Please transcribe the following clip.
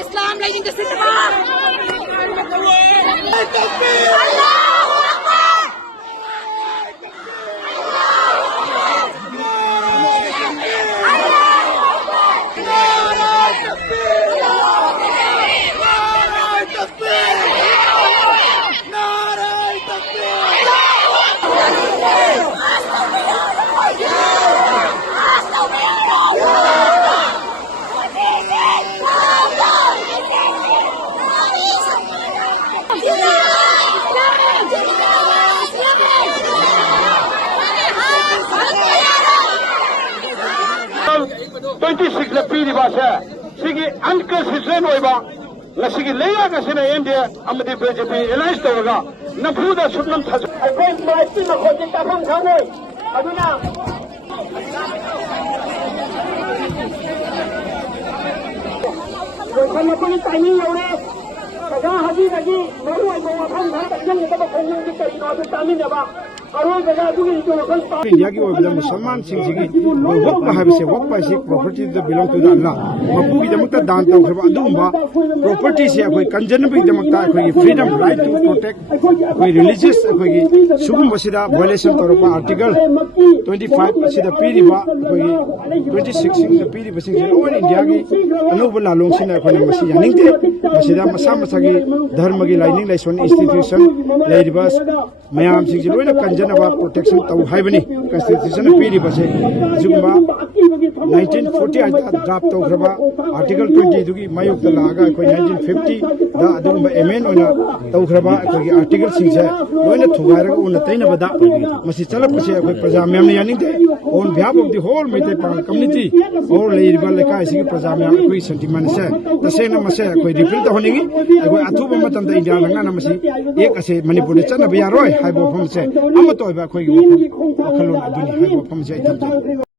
Islam leading the cinema. Sigi unconstitutional oiba lasigi leya kasina India amadi BJP alliance tawga nafuda subnam thas akoi maiti makhoji tapam khanoi aduna lokana kuni timing yaure kaga haji lagi maru ai bawa khan bhar takjan ne khongu ki kai no adu tamin ba India की ओर मुसलमान सिंह जी की वक्त है वक्त पासी property belong to the अल्लाह मपू की दमकता दान तौखब अदुगुंबा प्रॉपर्टी से अखोई कंजनबी दमकता अखोई फ्रीडम राइट टू प्रोटेक्ट अखोई रिलीजियस अखोई सुगुंबा सिदा वायलेशन तौरपा आर्टिकल 25 सिदा पीरिबा अखोई 26 सिंह पीरिबा सिंह लोन इंडिया की अनोब लालोंग सिना अखोई मसी यानिंगते मसिदा मसा मसा की धर्म की लाइनिंग लाइसन इंस्टीट्यूशन लेरिबस मयाम सिंह लोन कंजनबा प्रोटेक्शन तौ हाइबनी कॉन्स्टिट्यूशन पीरिबा से जुगुंबा 1948 ड्राफ्ट तौखरबा आर्टिकल 20 दुगी मायुक्त लागा कोई 1950 दा अदुगुंबा एमेन ओना तौखरबा कोई आर्टिकल सिंसे लोइना थुगारगा उन तैनबदा मसी चलपसे कोई प्रजा म्याम यानिंगते on behalf of the whole Meitei Pangal community और लेरिबा लेकाय सिगी प्रजा म्याम कोई सेंटिमेंट से तसेना मसे कोई रिफिल तहोनिगी कोई अथुबा मतम द इंडिया लंगा नमसी एक असे मणिपुर दे चना बियारोय हाइबो फम से अमतो बा कोई वखलोन अदुनी हाइबो फम से